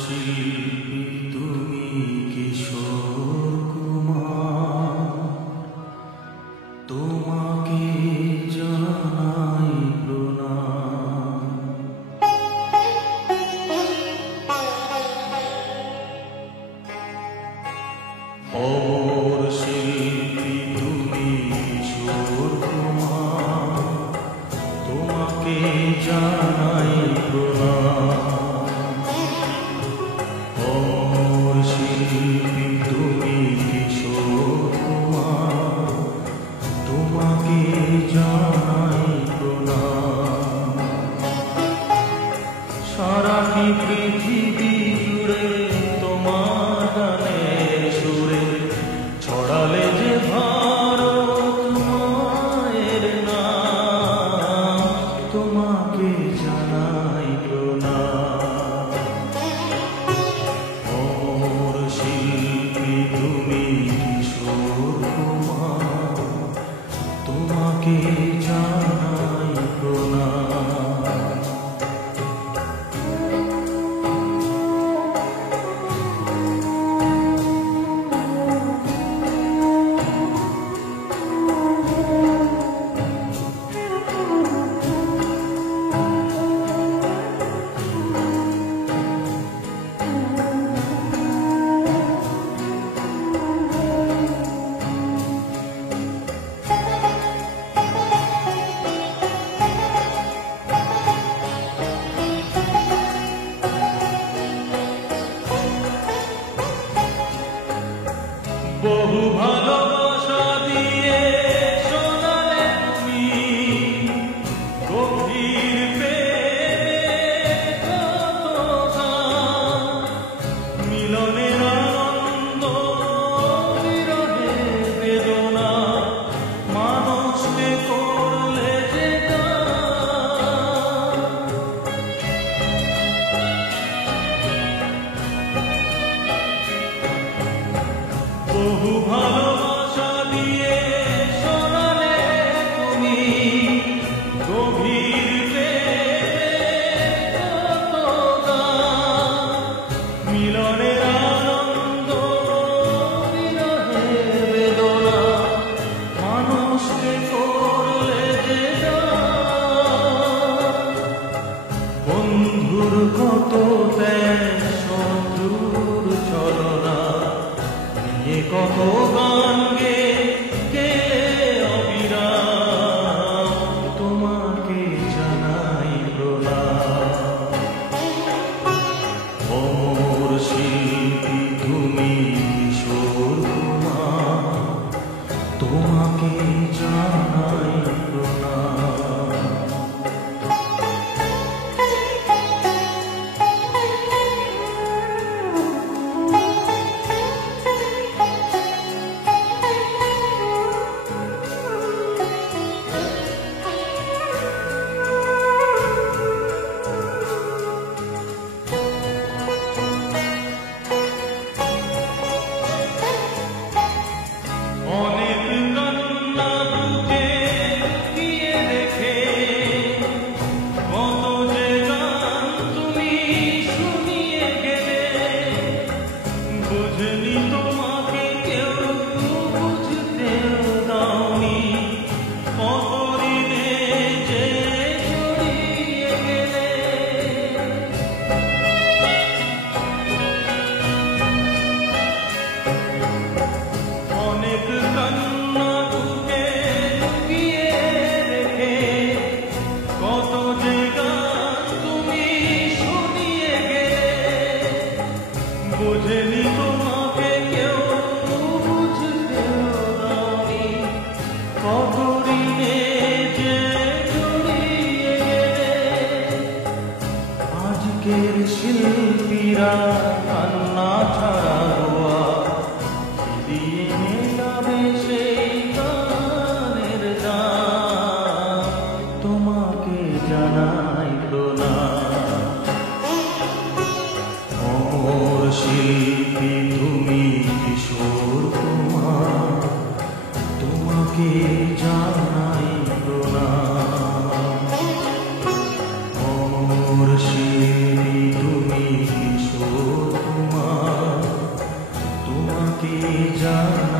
শিল্পী তুমি কিশোর কুমার, তোমাকে জানাই প্রণাম। অমর শিল্পী তুমি কিশোর কুমার, তোমাকে জানাই প্রণাম। শিল্পী তুমি কিশোর কুমার, তোমাকে জানাই প্রণাম। সারাটি পৃথিবী জুড়ে তোমার গানের সুরে ছড়ালে যে ভারত মায়ের নাম, তোমাকে জানাই প্রণাম। তুমি কিশোর কুমার, তোমাকে জানাই প্রণাম। বহু ভালোবাসা দিয়ে শোনালে তুমি গভীর মিলনের আনন্দ, বিরহের বেদনা, মানুষকে করলে যে বহু ভালোবাসা দিয়ে শোনালে তুমি গভীর মিলনের আনন্দ, বিরহের বেদনা, মানুষকে করলে যে বন্ধুর কত ত্যাগ, শত্রুর ছলনা, কত গান গেলে অবিরাম, তোমাকে জানাই প্রণাম। অমর শিল্পী তুমি কিশোর কুমার, তোমাকে জানাই প্রণাম। অনেক কান্না বুকে দিয়ে রেখে কত যে গান তুমি শুনিয়ে গেলে, বুঝনি তোমাকে কেউ বুঝতেও দাওনি, কত ঋণে যে জড়িয়ে গেলে। অনেক কান্না বুকে লুকিয়ে রেখে কত যে গান তুমি শুনিয়ে গেলে, বোঝেনি তোমাকে কেউ বুঝতেও দাওনি, কত ঋণে যে জড়িয়ে গেলে। আজকের শিল্পীরা কান্না ছাড়া দিয়ে মেটাবে সেই গানের দাম, তোমাকে জানাই প্রণাম। অমর শিল্পী তুমি কিশোর কুমার, তোমাকে জানাই প্রণাম। অমর শিল্পী তুমি কিশোর জানাই